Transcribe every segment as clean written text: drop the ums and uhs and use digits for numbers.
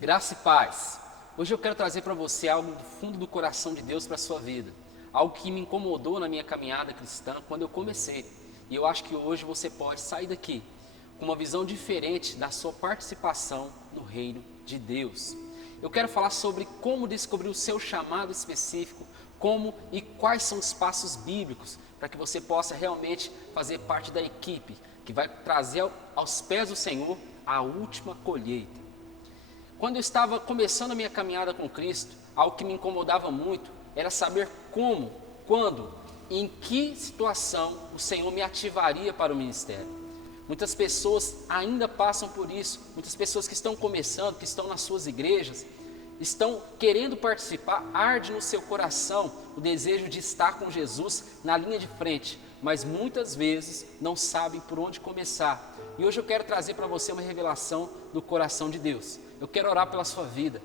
Graça e paz. Hoje eu quero trazer para você algo do fundo do coração de Deus para a sua vida. Algo que me incomodou na minha caminhada cristã quando eu comecei. E eu acho que hoje você pode sair daqui com uma visão diferente da sua participação no reino de Deus. Eu quero falar sobre como descobrir o seu chamado específico, como e quais são os passos bíblicos para que você possa realmente fazer parte da equipe que vai trazer aos pés do Senhor a última colheita. Quando eu estava começando a minha caminhada com Cristo, algo que me incomodava muito era saber como, quando, em que situação o Senhor me ativaria para o ministério. Muitas pessoas ainda passam por isso, muitas pessoas que estão começando, que estão nas suas igrejas, estão querendo participar, arde no seu coração o desejo de estar com Jesus na linha de frente, mas muitas vezes não sabem por onde começar. E hoje eu quero trazer para você uma revelação do coração de Deus. Eu quero orar pela sua vida.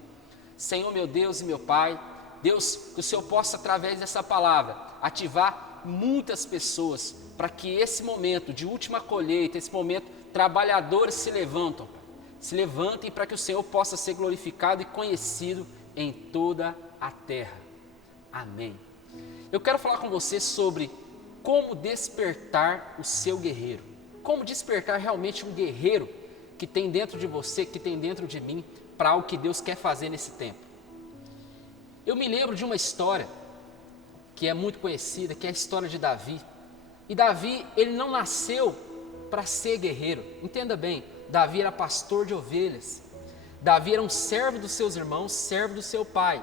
Senhor, meu Deus e meu Pai, Deus, que o Senhor possa, através dessa palavra, ativar muitas pessoas para que esse momento de última colheita, esse momento, trabalhadores se levantem para que o Senhor possa ser glorificado e conhecido em toda a terra. Amém. Eu quero falar com você sobre como despertar o seu guerreiro. Como despertar realmente um guerreiro que tem dentro de você, que tem dentro de mim, para algo que Deus quer fazer nesse tempo. Eu me lembro de uma história que é muito conhecida, que é a história de Davi. E Davi, ele não nasceu para ser guerreiro. Entenda bem, Davi era pastor de ovelhas. Davi era um servo dos seus irmãos, servo do seu pai.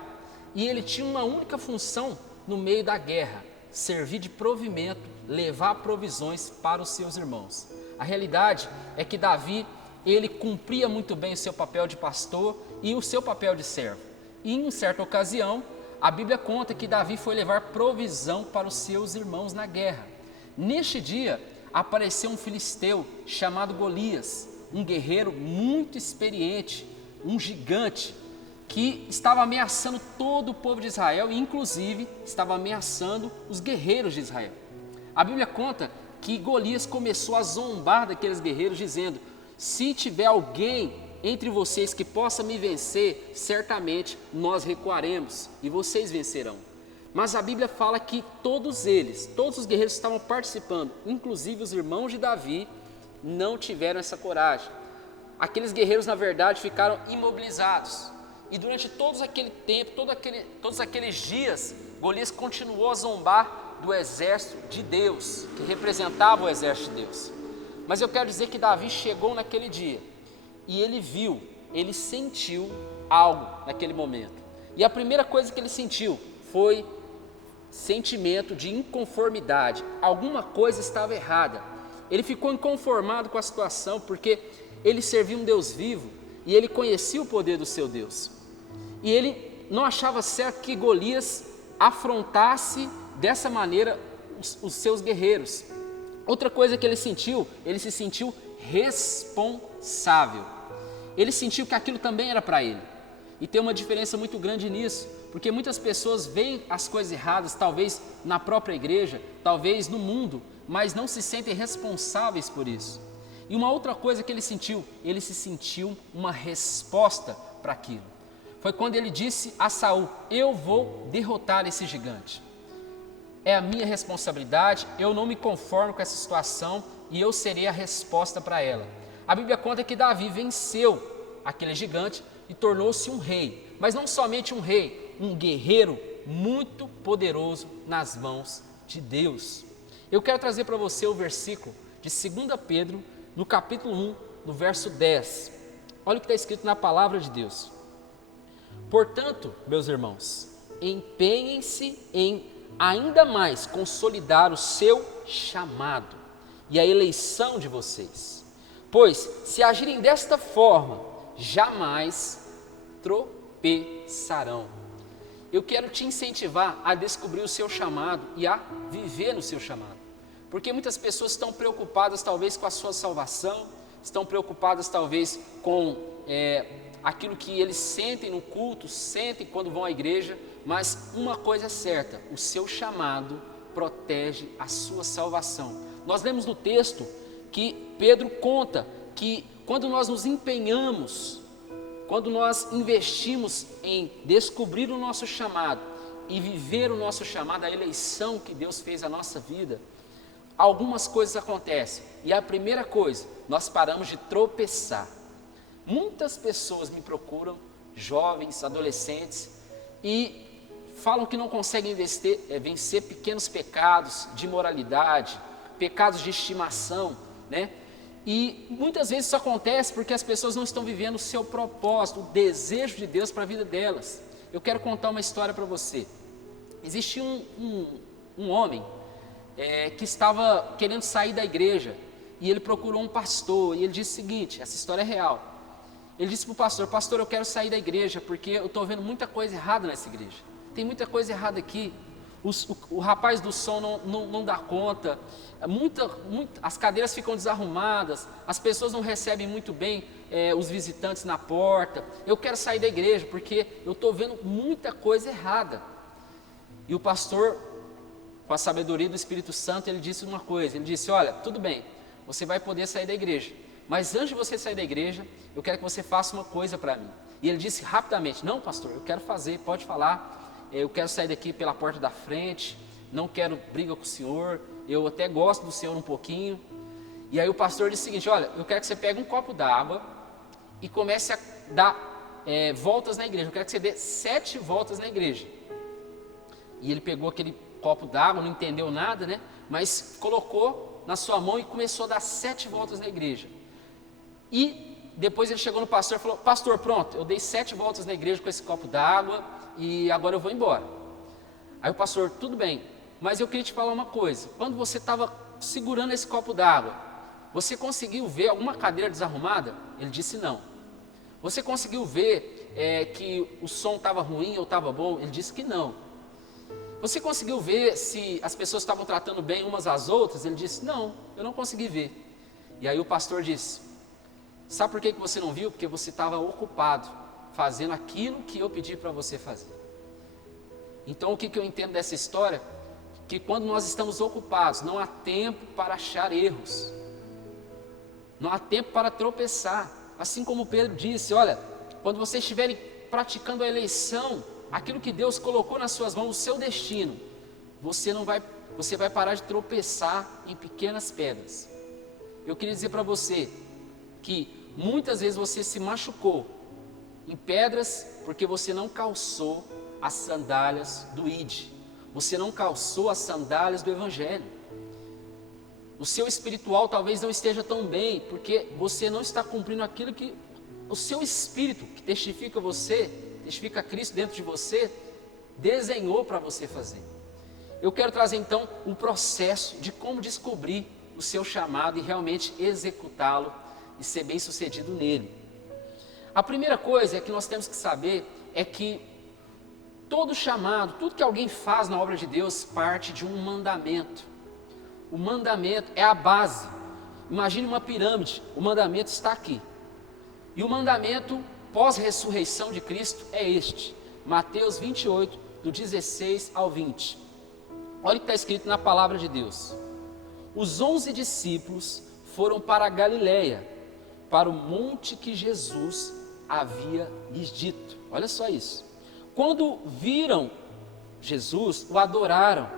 E ele tinha uma única função no meio da guerra: servir de provimento, levar provisões para os seus irmãos. A realidade é que Davi, ele cumpria muito bem o seu papel de pastor e o seu papel de servo. E em certa ocasião, a Bíblia conta que Davi foi levar provisão para os seus irmãos na guerra. Neste dia, apareceu um filisteu chamado Golias, um guerreiro muito experiente, um gigante, que estava ameaçando todo o povo de Israel e inclusive estava ameaçando os guerreiros de Israel. A Bíblia conta que Golias começou a zombar daqueles guerreiros, dizendo: se tiver alguém entre vocês que possa me vencer, certamente nós recuaremos e vocês vencerão. Mas a Bíblia fala que todos os guerreiros que estavam participando, inclusive os irmãos de Davi, não tiveram essa coragem. Aqueles guerreiros, na verdade, ficaram imobilizados. E durante todo aquele tempo, todos aqueles dias, Golias continuou a zombar do exército de Deus, que representava o exército de Deus. Mas eu quero dizer que Davi chegou naquele dia e ele sentiu algo naquele momento. E a primeira coisa que ele sentiu foi sentimento de inconformidade. Alguma coisa estava errada. Ele ficou inconformado com a situação porque ele servia um Deus vivo e ele conhecia o poder do seu Deus. E ele não achava certo que Golias afrontasse dessa maneira os seus guerreiros. Outra coisa que ele se sentiu responsável. Ele sentiu que aquilo também era para ele. E tem uma diferença muito grande nisso, porque muitas pessoas veem as coisas erradas, talvez na própria igreja, talvez no mundo, mas não se sentem responsáveis por isso. E uma outra coisa que ele se sentiu uma resposta para aquilo. Foi quando ele disse a Saul: eu vou derrotar esse gigante. É a minha responsabilidade, eu não me conformo com essa situação e eu serei a resposta para ela. A Bíblia conta que Davi venceu aquele gigante e tornou-se um rei. Mas não somente um rei, um guerreiro muito poderoso nas mãos de Deus. Eu quero trazer para você o versículo de 2 Pedro, no capítulo 1, no verso 10. Olha o que está escrito na palavra de Deus. Portanto, meus irmãos, empenhem-se em ainda mais consolidar o seu chamado e a eleição de vocês. Pois, se agirem desta forma, jamais tropeçarão. Eu quero te incentivar a descobrir o seu chamado e a viver no seu chamado. Porque muitas pessoas estão preocupadas talvez com a sua salvação, estão preocupadas talvez com aquilo que eles sentem no culto, sentem quando vão à igreja, mas uma coisa é certa: o seu chamado protege a sua salvação. Nós lemos no texto que Pedro conta que quando nós nos empenhamos quando nós investimos em descobrir o nosso chamado e viver o nosso chamado, a eleição que Deus fez à nossa vida, algumas coisas acontecem. E a primeira coisa, nós paramos de tropeçar. Muitas pessoas me procuram, jovens, adolescentes, e falam que não conseguem vencer pequenos pecados de imoralidade, pecados de estimação, né? E muitas vezes isso acontece porque as pessoas não estão vivendo o seu propósito, o desejo de Deus para a vida delas. Eu quero contar uma história para você. Existia um homem que estava querendo sair da igreja, e ele procurou um pastor, e ele disse o seguinte, essa história é real. Ele disse para o pastor: pastor, eu quero sair da igreja porque eu estou vendo muita coisa errada nessa igreja. Tem muita coisa errada aqui. O rapaz do som não dá conta, as cadeiras ficam desarrumadas, as pessoas não recebem muito bem os visitantes na porta. Eu quero sair da igreja porque eu estou vendo muita coisa errada. E o pastor, com a sabedoria do Espírito Santo, ele disse uma coisa, ele disse: olha, tudo bem, você vai poder sair da igreja, mas antes de você sair da igreja, eu quero que você faça uma coisa para mim. E ele disse rapidamente: não, pastor, eu quero fazer, pode falar. Eu quero sair daqui pela porta da frente, não quero briga com o senhor, eu até gosto do senhor um pouquinho. E aí o pastor disse o seguinte: olha, eu quero que você pegue um copo d'água e comece a dar voltas na igreja. Eu quero que você dê 7 voltas na igreja. E ele pegou aquele copo d'água, não entendeu nada, né? Mas colocou na sua mão e começou a dar 7 voltas na igreja. E depois ele chegou no pastor e falou: pastor, pronto, eu dei 7 voltas na igreja com esse copo d'água e agora eu vou embora. Aí o pastor: tudo bem, mas eu queria te falar uma coisa. Quando você estava segurando esse copo d'água, você conseguiu ver alguma cadeira desarrumada? Ele disse: não. Você conseguiu ver que o som estava ruim ou estava bom? Ele disse que não. Você conseguiu ver se as pessoas estavam tratando bem umas às outras? Ele disse: não, eu não consegui ver. E aí o pastor disse: sabe por que você não viu? Porque você estava ocupado fazendo aquilo que eu pedi para você fazer. Então o que eu entendo dessa história? Que quando nós estamos ocupados, não há tempo para achar erros, não há tempo para tropeçar. Assim como Pedro disse: olha, quando vocês estiverem praticando a eleição, aquilo que Deus colocou nas suas mãos, o seu destino, você vai parar de tropeçar em pequenas pedras. Eu queria dizer para você que muitas vezes você se machucou em pedras porque você não calçou as sandálias do ID, você não calçou as sandálias do Evangelho. O seu espiritual talvez não esteja tão bem porque você não está cumprindo aquilo que o seu espírito, que testifica Cristo dentro de você, desenhou para você fazer. Eu quero trazer então um processo de como descobrir o seu chamado e realmente executá-lo e ser bem sucedido nele. A primeira coisa que nós temos que saber é que todo chamado, tudo que alguém faz na obra de Deus parte de um mandamento. O mandamento é a base. Imagine uma pirâmide, o mandamento está aqui. E o mandamento pós-ressurreição de Cristo é este, Mateus 28, do 16 ao 20. Olha o que está escrito na palavra de Deus: os 11 discípulos foram para a Galileia, para o monte que Jesus havia lhes dito. Olha só isso. Quando viram Jesus, o adoraram,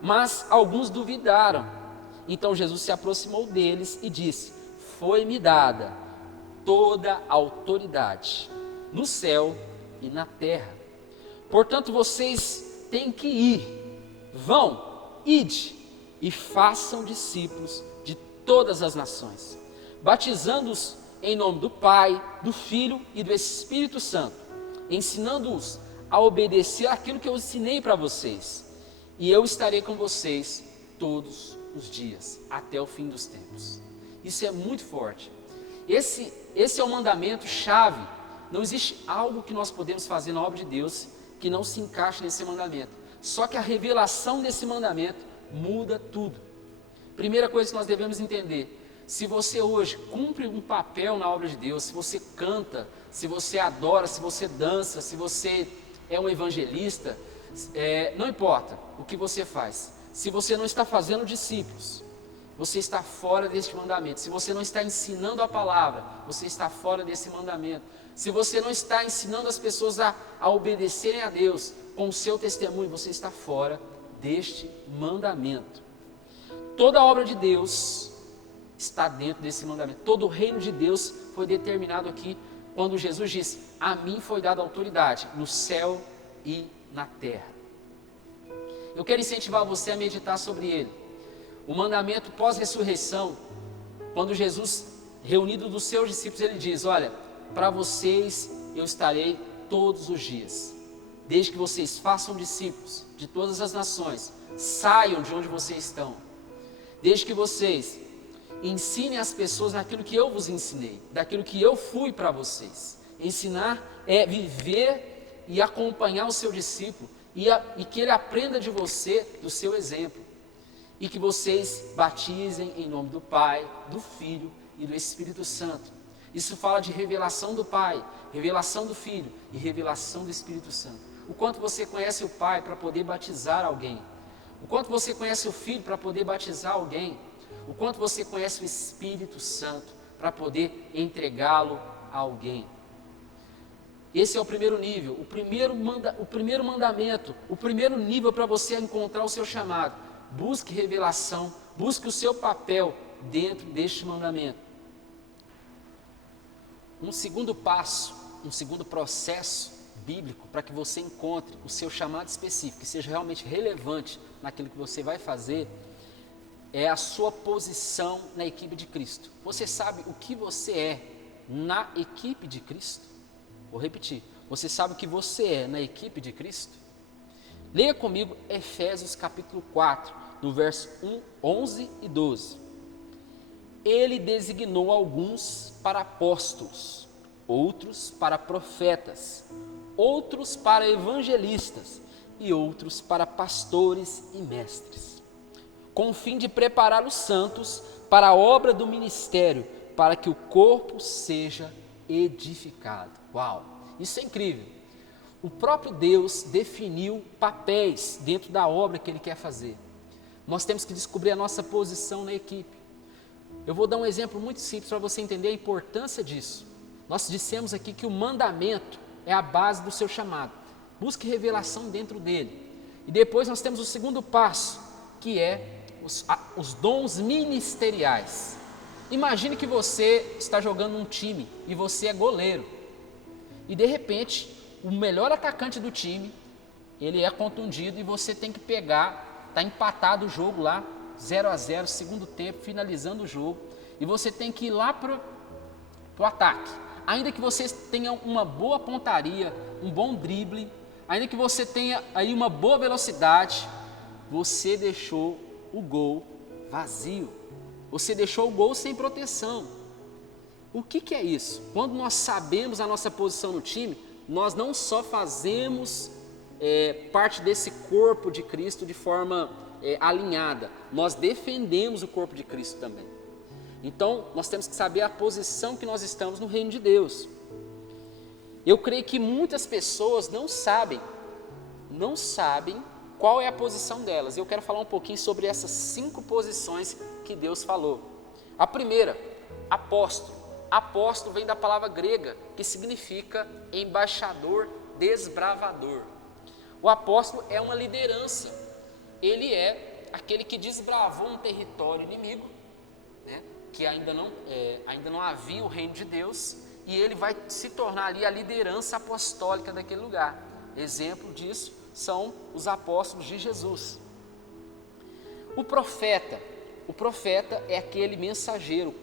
mas alguns duvidaram. Então Jesus se aproximou deles e disse: foi-me dada toda a autoridade no céu e na terra. Portanto, vocês têm que ir. Vão, ide e façam discípulos de todas as nações, batizando-os em nome do Pai, do Filho e do Espírito Santo, ensinando-os a obedecer aquilo que eu ensinei para vocês. E eu estarei com vocês todos os dias, até o fim dos tempos. Isso é muito forte. Esse é o mandamento chave. Não existe algo que nós podemos fazer na obra de Deus que não se encaixe nesse mandamento. Só que a revelação desse mandamento muda tudo. Primeira coisa que nós devemos entender: se você hoje cumpre um papel na obra de Deus, se você canta, se você adora, se você dança, se você é um evangelista, não importa o que você faz. Se você não está fazendo discípulos, você está fora deste mandamento. Se você não está ensinando a palavra, você está fora desse mandamento. se você não está ensinando as pessoas a obedecerem a Deus com o seu testemunho, você está fora deste mandamento. Toda a obra de Deus está dentro desse mandamento. Todo o reino de Deus foi determinado aqui quando Jesus diz: a mim foi dada autoridade no céu e na terra. Eu quero incentivar você a meditar sobre ele. O mandamento pós-ressurreição, quando Jesus, reunido dos seus discípulos, ele diz: olha, para vocês eu estarei todos os dias, desde que vocês façam discípulos de todas as nações, saiam de onde vocês estão, desde que vocês ensinem as pessoas naquilo que eu vos ensinei, daquilo que eu fui para vocês. Ensinar é viver e acompanhar o seu discípulo e que ele aprenda de você, do seu exemplo, e que vocês batizem em nome do Pai, do Filho e do Espírito Santo. Isso fala de revelação do Pai, revelação do Filho e revelação do Espírito Santo. O quanto você conhece o Pai para poder batizar alguém, o quanto você conhece o Filho para poder batizar alguém, o quanto você conhece o Espírito Santo para poder entregá-lo a alguém. Esse é o primeiro nível, o primeiro mandamento, o primeiro nível para você encontrar o seu chamado. Busque revelação, busque o seu papel dentro deste mandamento. Um segundo passo, um segundo processo bíblico para que você encontre o seu chamado específico, que seja realmente relevante naquilo que você vai fazer, é a sua posição na equipe de Cristo. Você sabe o que você é na equipe de Cristo? Vou repetir, você sabe o que você é na equipe de Cristo? Leia comigo Efésios capítulo 4, no verso 11 e 12. Ele designou alguns para apóstolos, outros para profetas, outros para evangelistas e outros para pastores e mestres, com o fim de preparar os santos para a obra do ministério, para que o corpo seja edificado. Uau, isso é incrível. O próprio Deus definiu papéis dentro da obra que Ele quer fazer. Nós temos que descobrir a nossa posição na equipe. Eu vou dar um exemplo muito simples para você entender a importância disso. Nós dissemos aqui que o mandamento é a base do seu chamado. Busque revelação dentro dele. E depois nós temos o segundo passo, que é os dons ministeriais. Imagine que você está jogando um time e você é goleiro. E de repente, o melhor atacante do time, ele é contundido e você tem que pegar, está empatado o jogo lá, 0-0, segundo tempo, finalizando o jogo, e você tem que ir lá para o ataque. Ainda que você tenha uma boa pontaria, um bom drible, ainda que você tenha aí uma boa velocidade, você deixou o gol vazio, você deixou o gol sem proteção. O que é isso? Quando nós sabemos a nossa posição no time, nós não só fazemos parte desse corpo de Cristo de forma alinhada, nós defendemos o corpo de Cristo também. Então, nós temos que saber a posição que nós estamos no reino de Deus. Eu creio que muitas pessoas não sabem qual é a posição delas. Eu quero falar um pouquinho sobre essas 5 posições que Deus falou. A primeira, apóstolo. Apóstolo vem da palavra grega, que significa embaixador, desbravador. O apóstolo é uma liderança. Ele é aquele que desbravou um território inimigo, né, que ainda não havia o reino de Deus, e ele vai se tornar ali a liderança apostólica daquele lugar. Exemplo disso são os apóstolos de Jesus. O profeta é aquele mensageiro,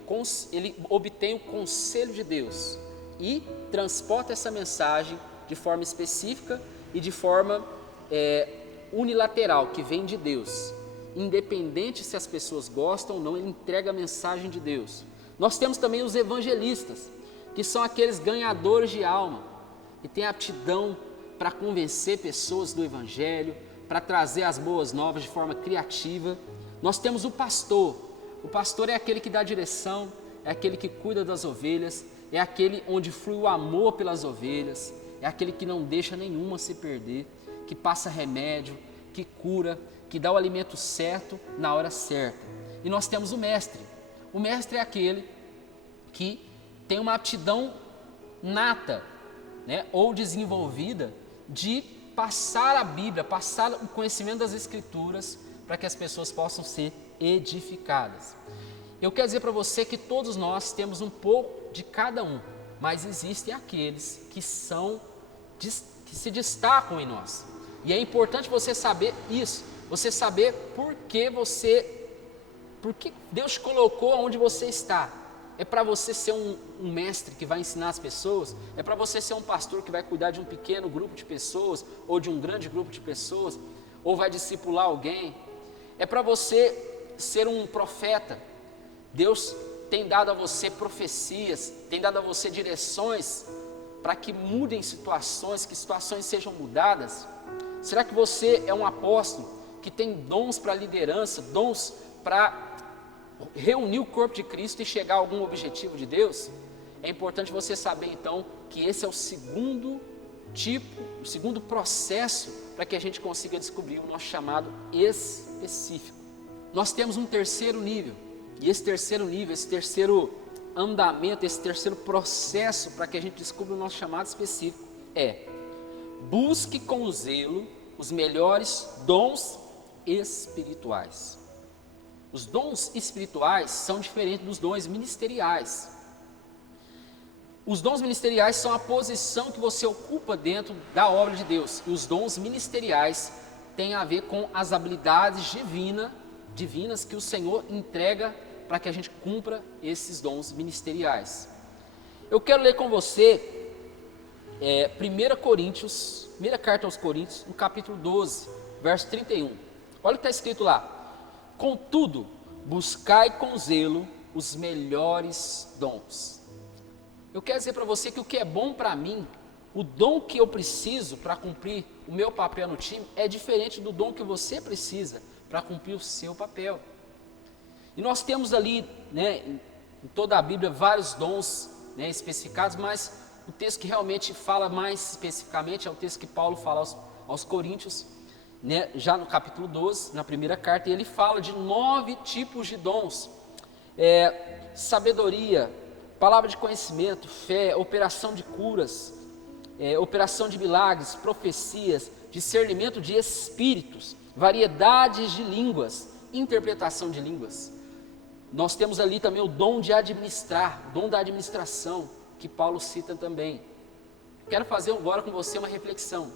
ele obtém o conselho de Deus e transporta essa mensagem de forma específica e de forma unilateral, que vem de Deus. Independente se as pessoas gostam ou não, ele entrega a mensagem de Deus. Nós temos também os evangelistas, que são aqueles ganhadores de alma, que têm aptidão para convencer pessoas do evangelho, para trazer as boas novas de forma criativa. Nós temos o pastor é aquele que dá direção, é aquele que cuida das ovelhas, é aquele onde flui o amor pelas ovelhas, é aquele que não deixa nenhuma se perder, que passa remédio, que cura, que dá o alimento certo na hora certa. E nós temos o mestre é aquele que tem uma aptidão nata, né, ou desenvolvida de passar a Bíblia, passar o conhecimento das Escrituras para que as pessoas possam ser edificadas. Eu quero dizer para você que todos nós temos um pouco de cada um, mas existem aqueles que se destacam em nós. E é importante você saber isso, você saber por que Deus te colocou onde você está. É para você ser um mestre que vai ensinar as pessoas? É para você ser um pastor que vai cuidar de um pequeno grupo de pessoas, ou de um grande grupo de pessoas, ou vai discipular alguém? É para você ser um profeta? Deus tem dado a você profecias, tem dado a você direções para que mudem situações, que situações sejam mudadas? Será que você é um apóstolo que tem dons para liderança, dons para reunir o corpo de Cristo e chegar a algum objetivo de Deus? É importante você saber então que esse é o segundo processo para que a gente consiga descobrir o nosso chamado específico. Nós temos um terceiro nível, e esse terceiro nível, esse terceiro andamento, esse terceiro processo para que a gente descubra o nosso chamado específico é: busque com zelo os melhores dons espirituais. Os dons espirituais são diferentes dos dons ministeriais. Os dons ministeriais são a posição que você ocupa dentro da obra de Deus. E os dons ministeriais têm a ver com as habilidades divinas que o Senhor entrega para que a gente cumpra esses dons ministeriais. Eu quero ler com você 1 carta aos Coríntios, no capítulo 12, verso 31. Olha o que está escrito lá: contudo, buscai com zelo os melhores dons. Eu quero dizer para você que o que é bom para mim, o dom que eu preciso para cumprir o meu papel no time, é diferente do dom que você precisa para cumprir o seu papel. E nós temos ali, né, em toda a Bíblia, vários dons, né, especificados, mas o texto que realmente fala mais especificamente é o texto que Paulo fala aos Coríntios, né, já no capítulo 12, na primeira carta, e ele fala de 9 tipos de dons: sabedoria, palavra de conhecimento, fé, operação de curas, operação de milagres, profecias, discernimento de espíritos, variedades de línguas, interpretação de línguas. Nós temos ali também o dom de administrar, o dom da administração, que Paulo cita também. Quero fazer agora com você uma reflexão.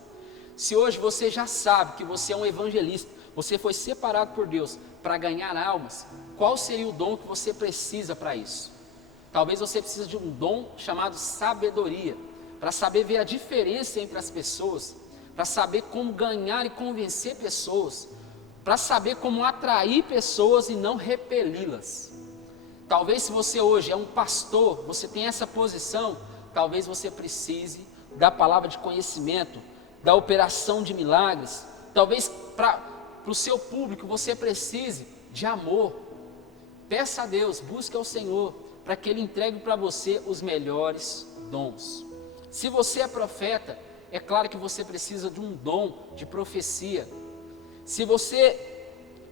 Se hoje você já sabe que você é um evangelista, você foi separado por Deus para ganhar almas, qual seria o dom que você precisa para isso? Talvez você precise de um dom chamado sabedoria, para saber ver a diferença entre as pessoas, para saber como ganhar e convencer pessoas, para saber como atrair pessoas e não repeli-las. Talvez se você hoje é um pastor, você tem essa posição, talvez você precise da palavra de conhecimento, da operação de milagres. Talvez para o seu público você precise de amor. Peça a Deus, busque ao Senhor, para que Ele entregue para você os melhores dons. Se você é profeta, é claro que você precisa de um dom de profecia. Se você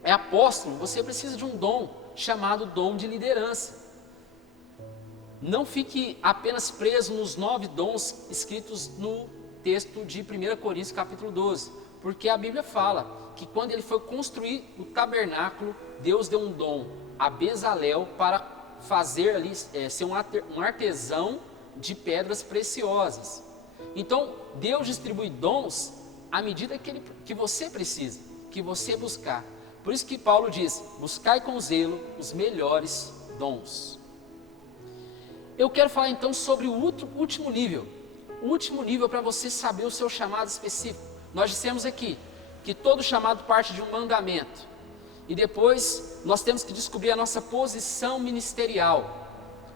é apóstolo, você precisa de um dom chamado dom de liderança. Não fique apenas preso nos 9 dons escritos no texto de 1 Coríntios capítulo 12, porque a Bíblia fala que quando ele foi construir o tabernáculo, Deus deu um dom a Bezalel para fazer ali, ser um artesão de pedras preciosas. Então Deus distribui dons à medida que você precisa, que você buscar. Por isso que Paulo diz: buscai com zelo os melhores dons. Eu quero falar então sobre o último nível. O último nível para você saber o seu chamado específico. Nós dissemos aqui que todo chamado parte de um mandamento. E depois nós temos que descobrir a nossa posição ministerial,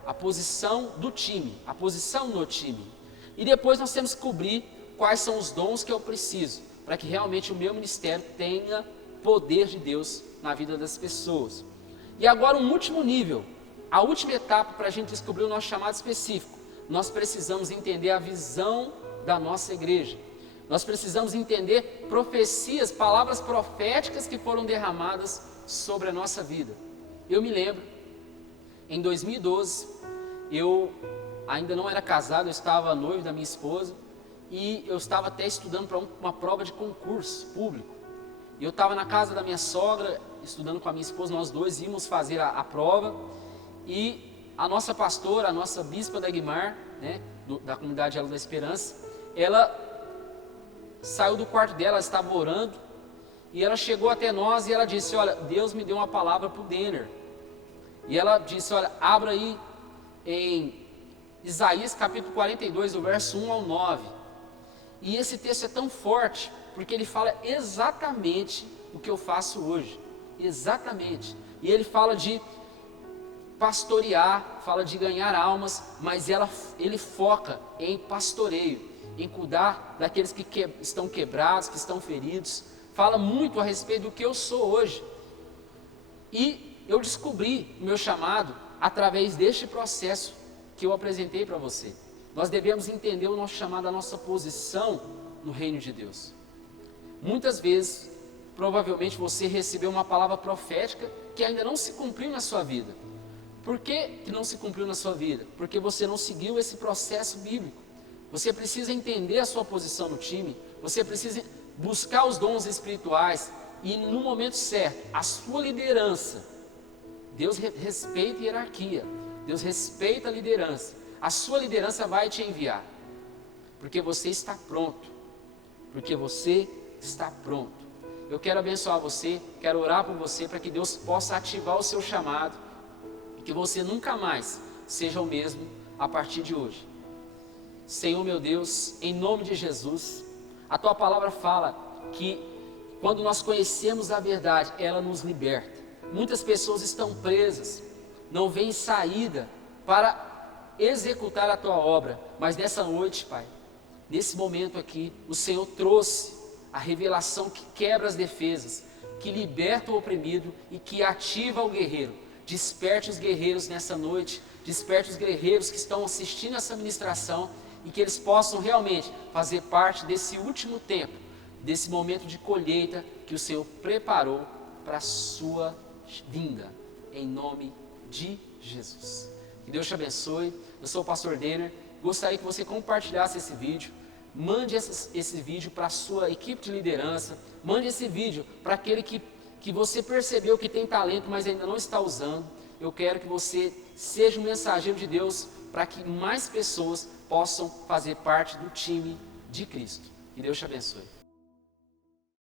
a posição do time, a posição no time. E depois nós temos que descobrir quais são os dons que eu preciso para que realmente o meu ministério tenha poder de Deus na vida das pessoas. E agora um último nível, a última etapa para a gente descobrir o nosso chamado específico. Nós precisamos entender a visão da nossa igreja. Nós precisamos entender profecias, palavras proféticas que foram derramadas sobre a nossa vida. Eu me lembro, em 2012, eu ainda não era casado, eu estava noivo da minha esposa, e eu estava até estudando para uma prova de concurso público. E eu estava na casa da minha sogra, estudando com a minha esposa, nós dois íamos fazer a prova, e a nossa pastora, a nossa bispa da Guimar, né, da comunidade Elo da Esperança, ela saiu do quarto dela, ela estava orando, e ela chegou até nós e ela disse: olha, Deus me deu uma palavra para o Denner. E ela disse: olha, abra aí em Isaías capítulo 42, do verso 1 ao 9. E esse texto é tão forte, porque ele fala exatamente o que eu faço hoje. Exatamente. E ele fala de pastorear, fala de ganhar almas, mas ele foca em pastoreio, em cuidar daqueles que estão quebrados, que estão feridos. Fala muito a respeito do que eu sou hoje. E eu descobri o meu chamado através deste processo que eu apresentei para você. Nós devemos entender o nosso chamado, a nossa posição no reino de Deus. Muitas vezes, provavelmente você recebeu uma palavra profética que ainda não se cumpriu na sua vida. Por que não se cumpriu na sua vida? Porque você não seguiu esse processo bíblico. Você precisa entender a sua posição no time, você precisa buscar os dons espirituais e no momento certo, a sua liderança. Deus respeita a hierarquia, Deus respeita a liderança. A sua liderança vai te enviar, porque você está pronto, porque você está pronto. Eu quero abençoar você, quero orar por você, para que Deus possa ativar o seu chamado, e que você nunca mais seja o mesmo a partir de hoje. Senhor meu Deus, em nome de Jesus, a Tua palavra fala que quando nós conhecemos a verdade, ela nos liberta. Muitas pessoas estão presas, não veem saída para executar a Tua obra, mas nessa noite, Pai, nesse momento aqui, o Senhor trouxe a revelação que quebra as defesas, que liberta o oprimido e que ativa o guerreiro. Desperte os guerreiros nessa noite, desperte os guerreiros que estão assistindo essa ministração, e que eles possam realmente fazer parte desse último tempo, desse momento de colheita que o Senhor preparou para a sua vinda, em nome de Jesus. Que Deus te abençoe. Eu sou o pastor Denner, gostaria que você compartilhasse esse vídeo, mande esse vídeo para a sua equipe de liderança, mande esse vídeo para aquele que você percebeu que tem talento, mas ainda não está usando. Eu quero que você seja um mensageiro de Deus, para que mais pessoas possam fazer parte do time de Cristo. Que Deus te abençoe.